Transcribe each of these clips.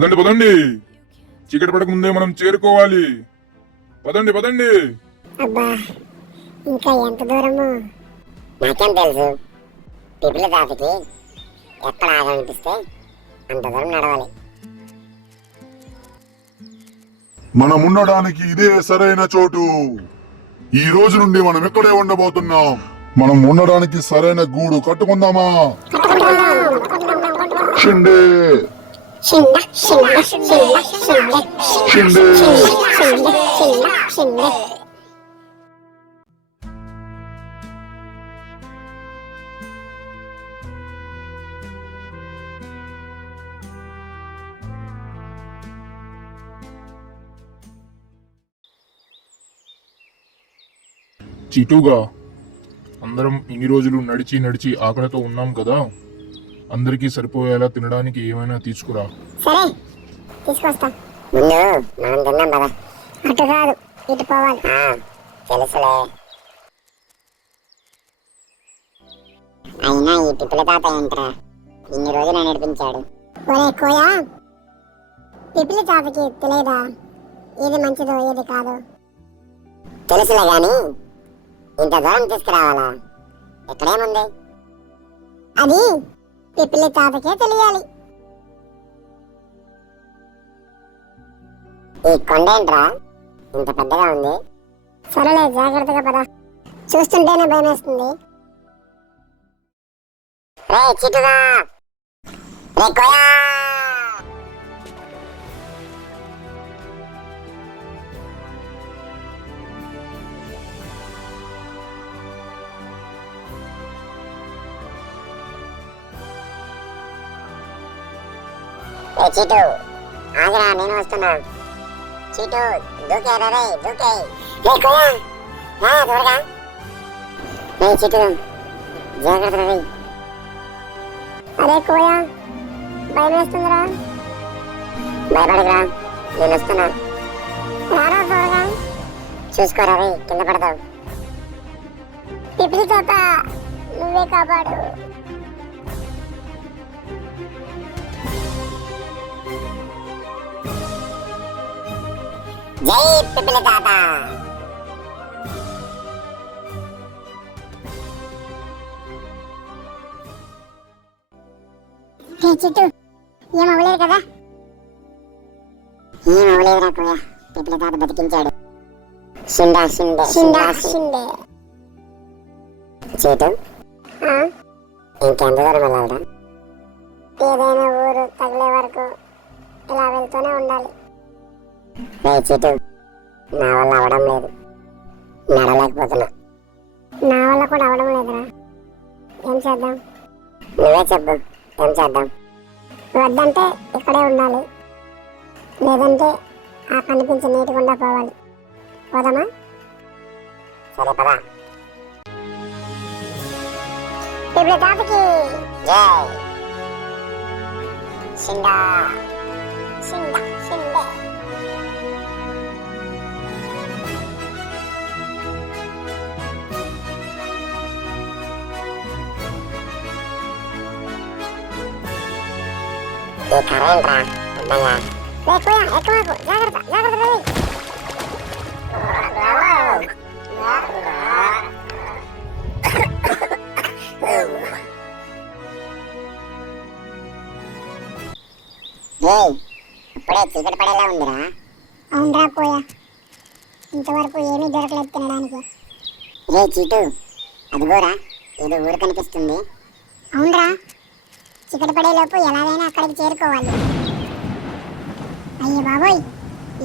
పదండి పదండి, చీకటి పడక ముందే మనం చేరుకోవాలి. పదండి పదండి. అబ్బా, ఇంకా ఎంత దూరము? నాకేం తెలుసు, పిపిలి తాతకి ఎక్కడ ఆగాలనిపిస్తే అంత దూరం నడవాలి. మనం ఉండడానికి ఇదే సరైన చోటు. ఈ రోజు నుండి మనం ఇక్కడే ఉండబోతున్నాం. మనం ఉండడానికి సరైన గూడు కట్టుకుందామా? షిండే షిండే షిండే షిండే షిండే షిండే. షిండే షిండే. చీటుగా అందరం ఇన్ని రోజులు నడిచి నడిచి ఆకలితో ఉన్నాం కదా, అందరికీ సరిపోయేలా తినడానికి ఏమైనా తీసుకురా. సరే, తీసుకొస్తా. ముందు మనం తిన్నాం కదా. అటు కాదు, ఇటు పోవాలి. తెలుసులే. అయినా ఈ పిపిలి తాత ఏంట్రా ఇన్ని రోజులు నడిపించాడు. ఒరే కోయా, పిపిలి తాతకి తెలియదా ఏది మంచిదో ఏది కాదో? తెలుసులే గాని ఇంత దూరం తీసుకురావాలా? ఎక్కడేముంది? అది పిపిలి తాతకే తెలియాలి. ఈ కొండ ఏంట్రా ఇంత పెద్దగా ఉంది? సరేలే, జాగ్రత్తగా పద. చూస్తుంటేనే భయం వేస్తుంది. రే చిట్టుగా, రే కోయా. చీటు ఆగరా, నేను వస్తున్నా. చీటు దూకేరా, రే దూకే. రే కోయా, రా త్వరగా. రే చీటు జాగ్రత్త రే. అరే కోయా, భయం వేస్తుందిరా. భయపడకురా, నేను వస్తున్నా. రారా త్వరగా. చూసుకోరా రే, కింద పడతావు. పిపిలి తాత, నువ్వే కాపాడు. జై పిపిలి తాత. రే చిట్టు, ఏం అవ్వలేదు కదా? ఏం అవ్వలేదురా కోయా, పిపిలి తాత బతికించాడు. షిండా షిండే షిండా షిండే. చీటు ఆ? ఇంకెంత దూరం వెళ్ళాలిరా? ఏదైనా ఊరు తగిలే వరకు ఇలా వెళ్తూనే ఉండాలి. రే చీటు, నా వల్ల అవడం లేదు, నడలేకపోతున్నా. నా వల్ల కూడా అవడం లేదురా. ఏం చేద్దాం? నువ్వే చెప్పు, ఏం చేద్దాం? వద్దంటే ఇక్కడే ఉండాలి, లేదంటే ఆ కనిపించే నీటి గుండా పోవాలి. పోదామా? సరే పదా. ఇప్పుడు తాతకి జై షిండా షిండా షిండే. ఈ కరేంట్రా పెద్దగా. రే కోయా, ఎక్కమాకు, జాగ్రత్త జాగ్రత్త రే. ఏయ్, ఇప్పుడే చీకటి పడేలా ఉందిరా. అవునరా కోయా, ఇంతవరకు ఏమీ దొరకలేదు తినడానికి. రే చీటు, అదిగోరా ఏదో ఊరు కనిపిస్తుంది. అవునరా, చికటి పడేలోపు ఎలాగైనా అక్కడికి చేరుకోవాలి. అయ్యో బాబోయ్,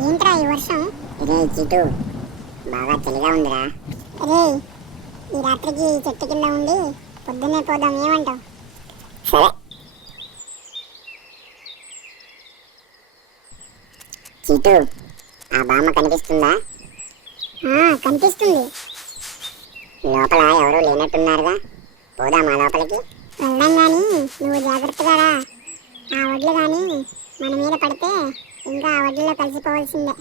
ఏంట్రా ఈ వర్షం? రే చీటు, బాగా చలిగా ఉందిరా. రే, ఈ రాత్రికి ఈ చెట్టు కింద ఉండి పొద్దున్నే పోదాం, ఏమంటావు? సరే. చీటు, ఆ బామ్మ కనిపిస్తుందా? కనిపిస్తుంది. లోపల ఎవరూ లేనట్టున్నారుగా, పోదామా లోపలికి? వెళ్దాం కానీ నువ్వు జాగ్రత్తగా రా. ఆ వడ్లు కానీ మన మీద పడితే ఇంకా ఆ వడ్లలో కలిసిపోవాల్సిందే.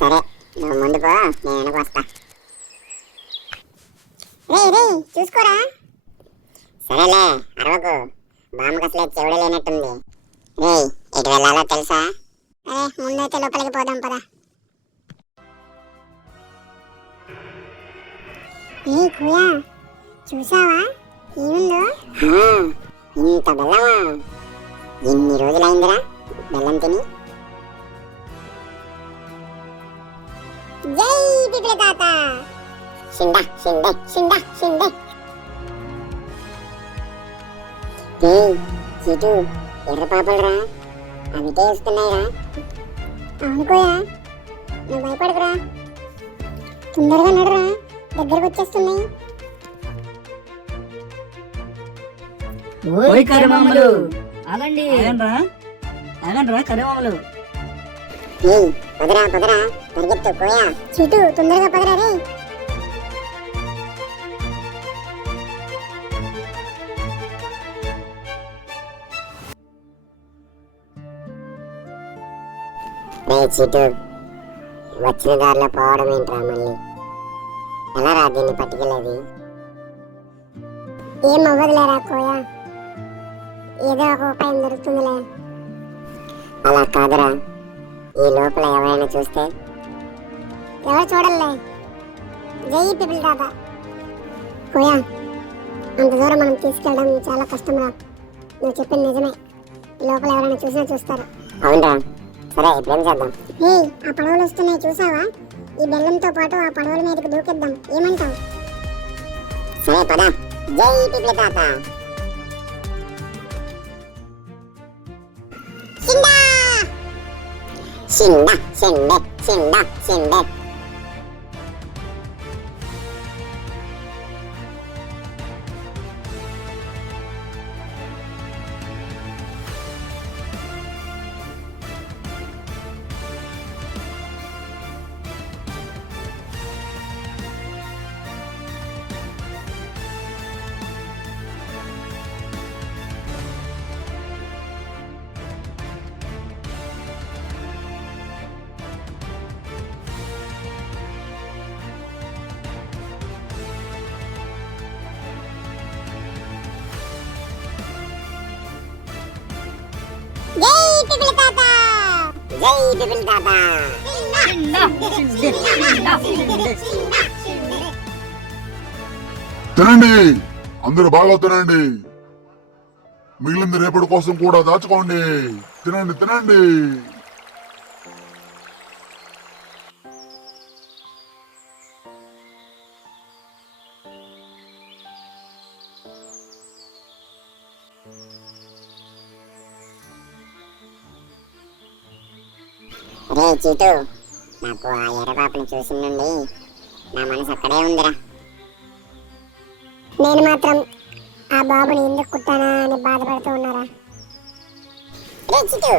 సరే, నువ్వు ముందు పో, నేను వెనక వస్తా. రే రే, చూసుకోరా. సరేలే, అరవకు, బామ్మకు అసలే చెవుడు లేనట్టుంది. రే, ఎటు వెళ్ళాలో తెలుసా? అరే ముందైతే లోపలికి పోదాం పదా. ఏ కుయా చూసావా ఏముందో? ఇంత బెల్లమా? ఎన్ని రోజులైందిరా బెల్లం తిని? జై పిపిలి తాత. సిందా సిందే సిందా సిందే. చీటు ఎర్ర పాపలురా, అవి టేస్తున్నాయిరా. అవును కోయా, నువ్వు భయపడకురా, తొందరగా నడరా, దగ్గరకు వచ్చేస్తున్నాయి. ఓయ్ కరిమామలు ఆగండి, ఆగండ్రా కరిమామలు. పదరా పదరా, పరిగెత్తు కోయా. చీటు తొందరగా పదరా రే. రే చీటు, వచ్చిన దారిలో పోవడం ఏంట్రా మళ్ళీ? ఎలా రా దీన్ని పట్టుకెళ్ళేది? ఏం అవ్వదులేరా కోయా, ఏదో ఒక ఉపాయం దొరుకుతుందిలే. అలా కాదురా, ఈ లోపల ఎవరైనా చూస్తే? ఎవరు చూడలే. జై పిపిలి తాత. కోయా, అంత దూరం మనం తీసుకెళ్ళడం చాలా కష్టంరా. నువ్వు చెప్పింది నిజమే, ఈ లోపల ఎవరైనా చూసినా చూస్తారు. అవునరా, సరే ఇప్పుడేం చేద్దాం? ఏ ఆ పడవలు వస్తున్నాయి చూసావా? ఈ బెల్లంతో పాటు ఆ పడవల మీదకి దూకిద్దాం, ఏమంటావు? సరే పద. జై పిపిలి తాత. సిందా సిందా సిందే సిందా సిందే. జై పిపిలి తాత. జై పిపిలి తాత. తినండి, అందరూ బాగా తినండి. మిగిలింది రేపటి కోసం కూడా దాచుకోండి. తినండి తినండి. రే చీటు, నాకు ఆ ఎర్రపాపని చూసిన నుండి నా మనసు అక్కడే ఉందిరా. నేను మాత్రం ఆ బాబుని ఎందుకు కుట్టానా అని బాధపడుతూ ఉన్నారా. రే చీటు,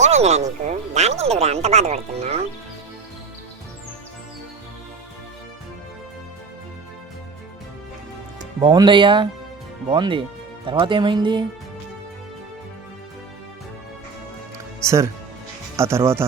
ఏమైందిరా నీకు? దానికి ఎందుకురా అంత బాధపడుతున్నావు? బాగుందయ్యా, బాగుంది. తర్వాత ఏమైంది? సార్ ఆ తర్వాత